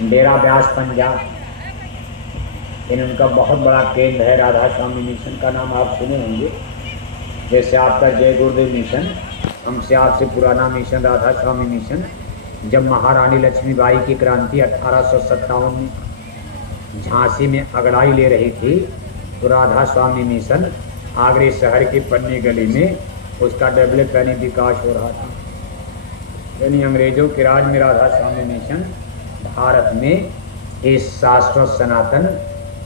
डेरा ब्यास पंजाब, इन उनका बहुत बड़ा केंद्र है। राधा स्वामी मिशन का नाम आप सुने होंगे, जैसे आपका जय गुरुदेव मिशन, हमसे आपसे पुराना मिशन राधा स्वामी मिशन। जब महारानी लक्ष्मीबाई की क्रांति 1857 में झांसी में अगड़ाई ले रही थी, तो राधा स्वामी मिशन आगरे शहर के पन्नी गली में उसका डेवलप यानी विकास हो रहा था। यानी अंग्रेजों के राज में राधा स्वामी मिशन भारत में इस शाश्वत सनातन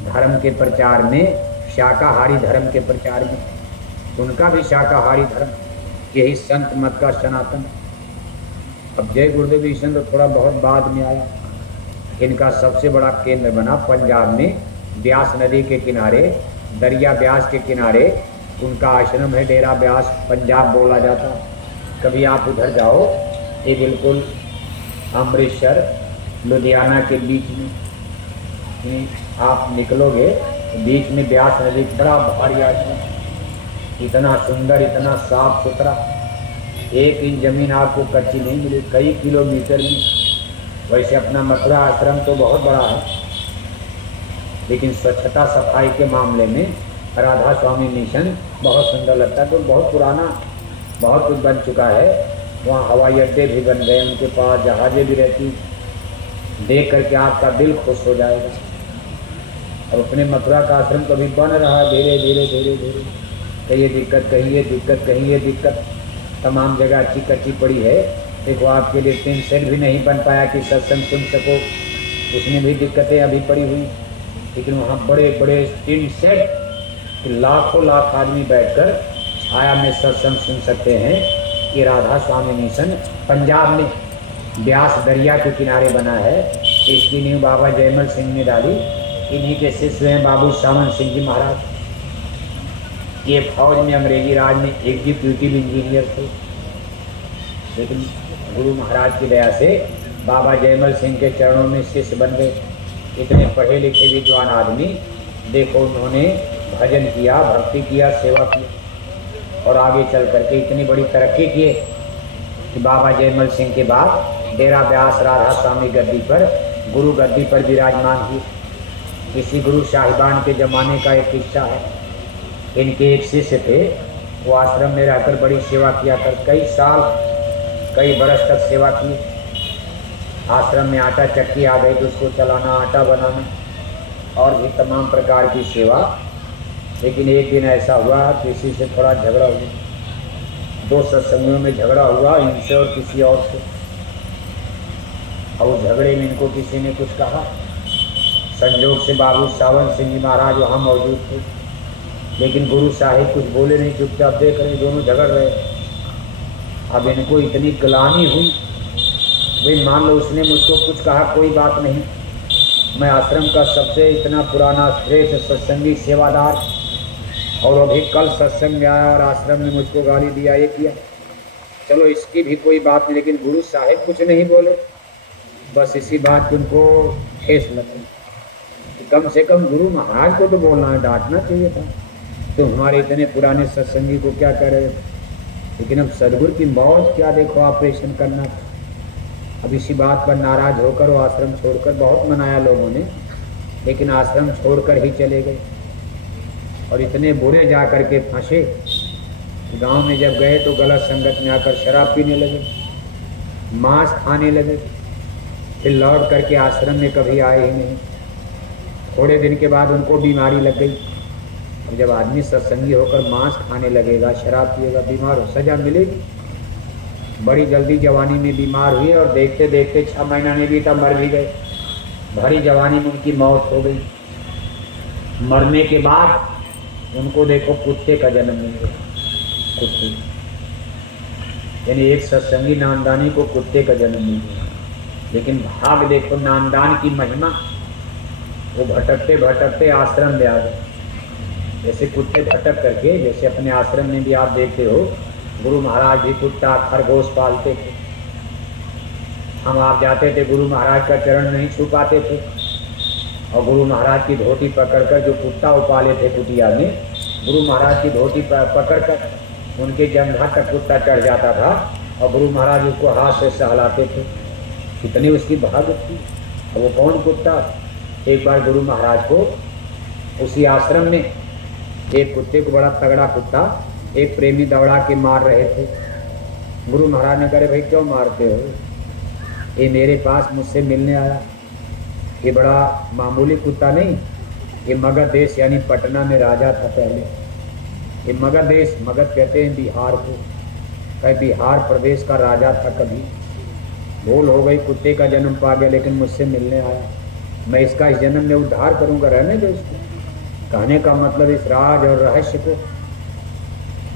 धर्म के प्रचार में, शाकाहारी धर्म के प्रचार में, उनका भी शाकाहारी धर्म, यही संत मत का सनातन। अब जय गुरुदेव मिशन तो थोड़ा बहुत बाद में आया। इनका सबसे बड़ा केंद्र बना पंजाब में, ब्यास नदी के किनारे, दरिया ब्यास के किनारे उनका आश्रम है। डेरा ब्यास पंजाब बोला जाता। कभी आप उधर जाओ, ये बिल्कुल अमृतसर लुधियाना के बीच में आप निकलोगे, बीच में ब्यास नदी, बड़ा भारी आश्रम, इतना सुंदर, इतना साफ सुथरा, एक इंच जमीन आपको कच्ची नहीं मिली, कई किलोमीटर में। वैसे अपना मथुरा आश्रम तो बहुत बड़ा है, लेकिन स्वच्छता सफाई के मामले में राधा स्वामी मिशन बहुत सुंदर लगता है। तो बहुत पुराना, बहुत कुछ बन चुका है। वहाँ हवाई अड्डे भी बन गए, उनके पास जहाज़ें भी रहती, देख करके आपका दिल खुश हो जाएगा। और अपने मथुरा का आश्रम कभी बन रहा है, धीरे धीरे धीरे धीरे, कहीं ये दिक्कत, कहीं ये दिक्कत, कहीं ये दिक्कत, तमाम जगह अच्छी कच्ची पड़ी है। देखो आपके लिए टिन सेट भी नहीं बन पाया कि सत्संग सुन सको, उसमें भी दिक्कतें अभी पड़ी हुई। लेकिन वहाँ बड़े बड़े टिन सेट, लाखों लाख आदमी बैठकर छाया में सत्संग सुन सकते हैं। ये राधा स्वामी मिशन पंजाब में ब्यास दरिया के किनारे बना है। इसकी नींव बाबा जयमल सिंह ने डाली। इन्हीं के शिष्य हैं बाबू सावंत सिंह जी महाराज। ये फौज में अंग्रेजी राज में एग्जीक्यूटिव इंजीनियर थे, लेकिन गुरु महाराज की दया से बाबा जयमल सिंह के चरणों में शिष्य बन गए। इतने पढ़े लिखे विद्वान आदमी, देखो उन्होंने भजन किया, भक्ति किया, सेवा की, और आगे चल करके इतनी बड़ी तरक्की किए कि बाबा जयमल सिंह के बाद डेरा ब्यास राधा स्वामी गद्दी पर, गुरु गद्दी पर विराजमान हुए। इसी गुरु साहिबान के ज़माने का एक किस्सा है। इनके एक शिष्य थे, वो आश्रम में रहकर बड़ी सेवा किया कर, कई साल, कई बरस तक सेवा की। आश्रम में आटा चक्की आ गई तो उसको चलाना, आटा बनाना, और भी तमाम प्रकार की सेवा। लेकिन एक दिन ऐसा हुआ, किसी से थोड़ा झगड़ा हुआ, दो सत्संगों में झगड़ा हुआ, इनसे और किसी और से। और उस झगड़े में इनको किसी ने कुछ कहा। संजोग से बाबू सावंत सिंह जी महाराज वहाँ मौजूद थे, लेकिन गुरु साहिब कुछ बोले नहीं, चुपचाप देख रहे, दोनों झगड़ रहे। अब इनको इतनी ग्लानि हुई, भाई मान लो उसने मुझको कुछ कहा, कोई बात नहीं, मैं आश्रम का सबसे इतना पुराना श्रेष्ठ सत्संगी सेवादार, और अभी कल सत्संग में आया और आश्रम में मुझको गाली दिया, ये किया, चलो इसकी भी कोई बात नहीं। लेकिन गुरु साहिब कुछ नहीं बोले, बस इसी बात की उनको ठेस लगी। कम से कम गुरु महाराज को तो बोलना है, डांटना चाहिए था, तुम हमारे इतने पुराने सत्संगी को क्या कह रहे हो। लेकिन अब सदगुरु की मौज क्या, देखो ऑपरेशन करना था। अब इसी बात पर नाराज होकर वो आश्रम छोड़कर, बहुत मनाया लोगों ने, लेकिन आश्रम छोड़कर ही चले गए। और इतने बुरे जा कर के फंसे, गांव में जब गए तो गलत संगत में आकर शराब पीने लगे, मांस खाने लगे, फिर लौट करके आश्रम में कभी आए ही नहीं। थोड़े दिन के बाद उनको बीमारी लग गई। और जब आदमी सत्संगी होकर मांस खाने लगेगा, शराब पिएगा, बीमार हो, सजा मिलेगी। बड़ी जल्दी जवानी में बीमार हुए और देखते देखते 6 महीना नहीं बीता, मर भी गए। भरी जवानी में उनकी मौत हो गई। मरने के बाद उनको देखो कुत्ते का जन्म मिल गया, कुत्ते, यानी एक सत्संगी नामदानी को कुत्ते का जन्म मिल गया। लेकिन भाग देखो नामदान की महिमा, वो भटकते भटकते आश्रम में आ गए। जैसे कुत्ते भटक करके, जैसे अपने आश्रम में भी आप देखते हो, गुरु महाराज भी कुत्ता खरगोश पालते थे। हम आप जाते थे, गुरु महाराज का चरण नहीं छू पाते थे, और गुरु महाराज की धोती पकड़कर, जो कुत्ता उपाले थे कुटिया में, गुरु महाराज की धोती पकड़कर उनके जंघा तक कुत्ता चढ़ जाता था, और गुरु महाराज उसको हाथ से सहलाते थे। कितनी उसकी भाग थी। वो कौन कुत्ता? एक बार गुरु महाराज को उसी आश्रम में एक कुत्ते को, बड़ा तगड़ा कुत्ता, एक प्रेमी दौड़ा के मार रहे थे। गुरु महाराज ने कहा, भाई क्यों मारते हो? ये मेरे पास मुझसे मिलने आया। ये बड़ा मामूली कुत्ता नहीं, ये मगध देश यानी पटना में राजा था पहले। ये मगध देश, मगध कहते हैं बिहार को, कहीं बिहार प्रदेश का राजा था। कभी भूल हो गई, कुत्ते का जन्म पा गया, लेकिन मुझसे मिलने आया। मैं इसका इस जन्म में उद्धार करूंगा, रहने दो इसको। कहने का मतलब इस राज और रहस्य को।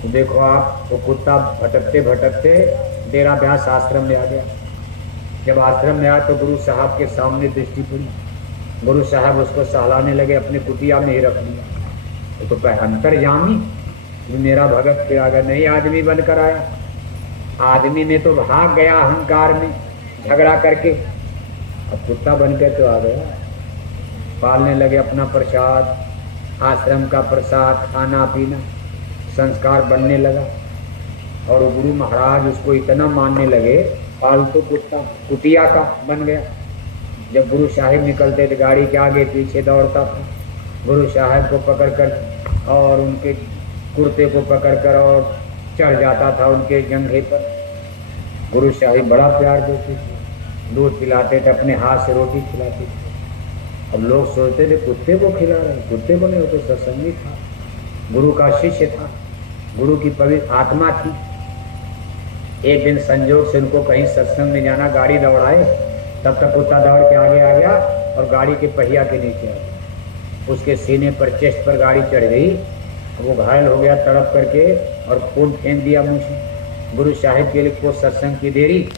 तो देखो आप, वो कुत्ता भटकते भटकते डेरा व्यास आश्रम में आ गया। जब आश्रम में आया तो गुरु साहब के सामने दृष्टि पड़ी। गुरु साहब उसको सहलाने लगे, अपने कुटिया में ही रख लिया। तो अंतर्यामी मेरा भगत पे आ गया, नहीं आदमी बनकर आया। आदमी में तो भाग गया अहंकार में झगड़ा करके, अब कुत्ता बनकर तो आ गया। पालने लगे अपना प्रसाद, आश्रम का प्रसाद, खाना पीना, संस्कार बनने लगा। और गुरु महाराज उसको इतना मानने लगे, पालतू कुत्ता कुटिया का बन गया। जब गुरु साहिब निकलते थे, गाड़ी के आगे पीछे दौड़ता था। गुरु साहिब को पकड़कर और उनके कुर्ते को पकड़कर और चढ़ जाता था उनके जंघे पर। गुरु साहिब बड़ा प्यार देते थे, दूध पिलाते थे, अपने हाथ से रोटी खिलाते थे। अब लोग सोचते थे कुत्ते को खिला रहे, कुत्ते को नहीं, वो तो सत्संगी था, गुरु का शिष्य था, गुरु की पवित्र आत्मा थी। एक दिन संजोग से उनको कहीं सत्संग में जाना, गाड़ी दौड़ाए, तब तक कुत्ता दौड़ के आगे आ गया और गाड़ी के पहिया के नीचे आ गया। उसके सीने पर, चेस्ट पर गाड़ी चढ़ गई। वो घायल हो गया तड़प करके और खून फेंक दिया मुँह से। गुरु साहिब के लिए को सत्संग की देरी,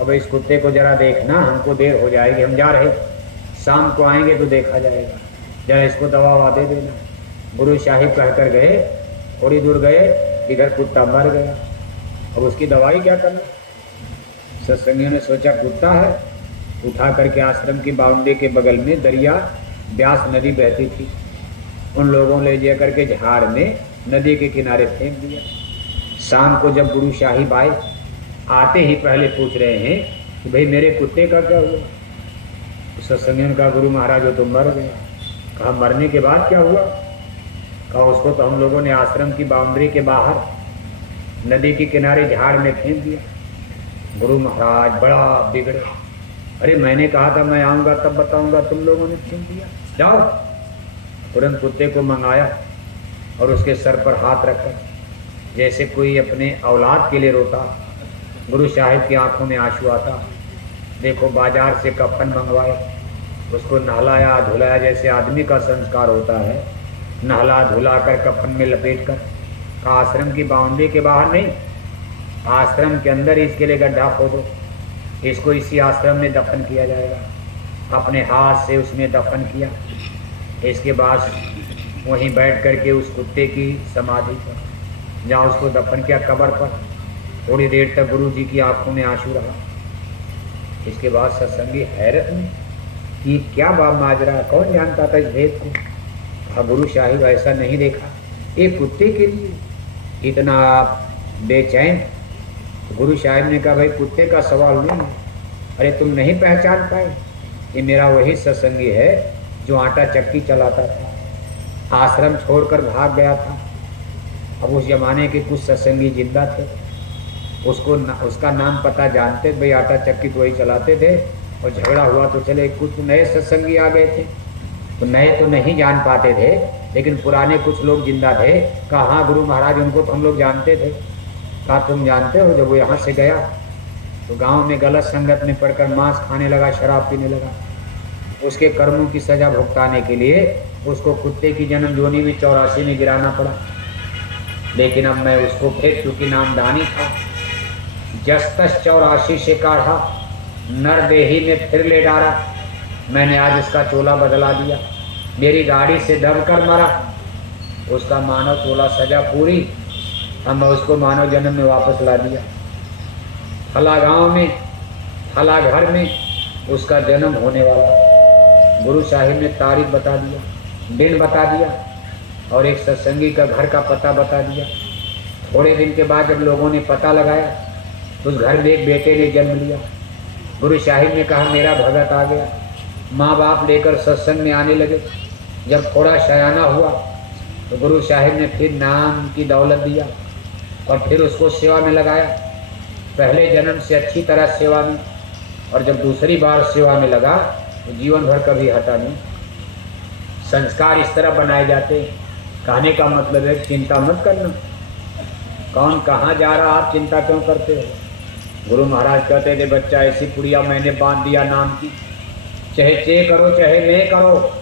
अब इस कुत्ते को जरा देखना, हमको देर हो जाएगी, हम जा रहे, शाम को आएंगे तो देखा जाएगा, जरा इसको दवा ववा दे देना। गुरु साहिब कहकर गए, थोड़ी दूर गए, इधर कुत्ता मर गया। अब उसकी दवाई क्या करना? सत्संगियों ने सोचा कुत्ता है, उठा करके आश्रम की बाउंड्री के बगल में दरिया ब्यास नदी बहती थी, उन लोगों ले जा करके झाड़ में नदी के किनारे फेंक दिया। शाम को जब गुरु साहिब आए, आते ही पहले पूछ रहे हैं कि भाई मेरे कुत्ते का क्या हुआ? सत्संगियों ने कहा गुरु महाराज वो तो मर गया। कहा मरने के बाद क्या हुआ? कहा उसको तो हम लोगों ने आश्रम की बाउंड्री के बाहर नदी के किनारे झाड़ में फेंक दिया। गुरु महाराज बड़ा बिगड़े, अरे मैंने कहा था मैं आऊँगा तब बताऊँगा, तुम लोगों ने फेंक दिया, जाओ। तुरंत कुत्ते को मंगाया और उसके सर पर हाथ रखकर जैसे कोई अपने औलाद के लिए रोता। गुरु साहिब की आंखों में आंसू आता। देखो बाजार से कफन मंगवाए, उसको नहलाया धुलाया, जैसे आदमी का संस्कार होता है, नहला धुला कर कफन में लपेट कर। आश्रम की बाउंड्री के बाहर नहीं, आश्रम के अंदर इसके लिए गड्ढा खोदो, इसको इसी आश्रम में दफन किया जाएगा। अपने हाथ से उसमें दफन किया। इसके बाद वहीं बैठ करके उस कुत्ते की समाधि पर, जहाँ उसको दफन किया कब्र पर, थोड़ी देर तक गुरु जी की आंखों में आंसू रहा। इसके बाद सत्संगी हैरत में कि क्या बाप माजरा, कौन जानता था इस भेद को? हाँ गुरु साहिब ऐसा नहीं देखा, एक कुत्ते के लिए इतना बेचैन। गुरु साहिब ने कहा भाई कुत्ते का सवाल नहीं है, अरे तुम नहीं पहचान पाए, ये मेरा वही सत्संगी है जो आटा चक्की चलाता था, आश्रम छोड़कर भाग गया था। अब उस जमाने के कुछ सत्संगी जिंदा थे, उसका नाम पता जानते, भाई आटा चक्की तो वही चलाते थे, और झगड़ा हुआ तो चले कुछ नए सत्संगी आ गए थे, तो नए तो नहीं जान पाते थे, लेकिन पुराने कुछ लोग जिंदा थे। कहा हाँ गुरु महाराज उनको तो हम लोग जानते थे। कहा तुम जानते हो, जब वो यहाँ से गया तो गांव में गलत संगत में पड़कर मांस खाने लगा, शराब पीने लगा, उसके कर्मों की सजा भुगताने के लिए उसको कुत्ते की जन्म योनि में 84 में गिराना पड़ा। लेकिन अब मैं उसको फिर, चूंकि नामदानी था, जस्तस 84 से काढ़ा, नर देही में फिर ले डाला। मैंने आज उसका चोला बदला दिया, मेरी गाड़ी से दबकर मरा, उसका मानव चोला सजा पूरी, अब मैं उसको मानव जन्म में वापस ला दिया। फला गांव में, फला घर में उसका जन्म होने वाला। गुरु साहिब ने तारीख बता दिया, दिन बता दिया, और एक सत्संगी का घर का पता बता दिया। थोड़े दिन के बाद जब लोगों ने पता लगाया तो उस घर में एक बेटे ने जन्म लिया। गुरु साहिब ने कहा मेरा भगत आ गया, माँ बाप लेकर सत्संग में आने लगे। जब थोड़ा शयाना हुआ तो गुरु साहिब ने फिर नाम की दौलत दिया और फिर उसको सेवा में लगाया। पहले जन्म से अच्छी तरह सेवा में, और जब दूसरी बार सेवा में लगा तो जीवन भर कभी हटा नहीं। संस्कार इस तरह बनाए जाते हैं। कहने का मतलब है चिंता मत करना, कौन कहाँ जा रहा, आप चिंता क्यों करते हो। गुरु महाराज कहते थे बच्चा ऐसी पुड़िया मैंने बांध दिया नाम की, चाहे चे करो चाहे मैं करो,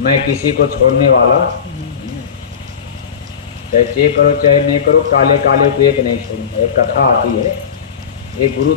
मैं किसी को छोड़ने वाला, चाहे चे करो चाहे मैं करो, काले काले को एक नहीं छोड़ूंगा। एक कथा आती है, एक गुरु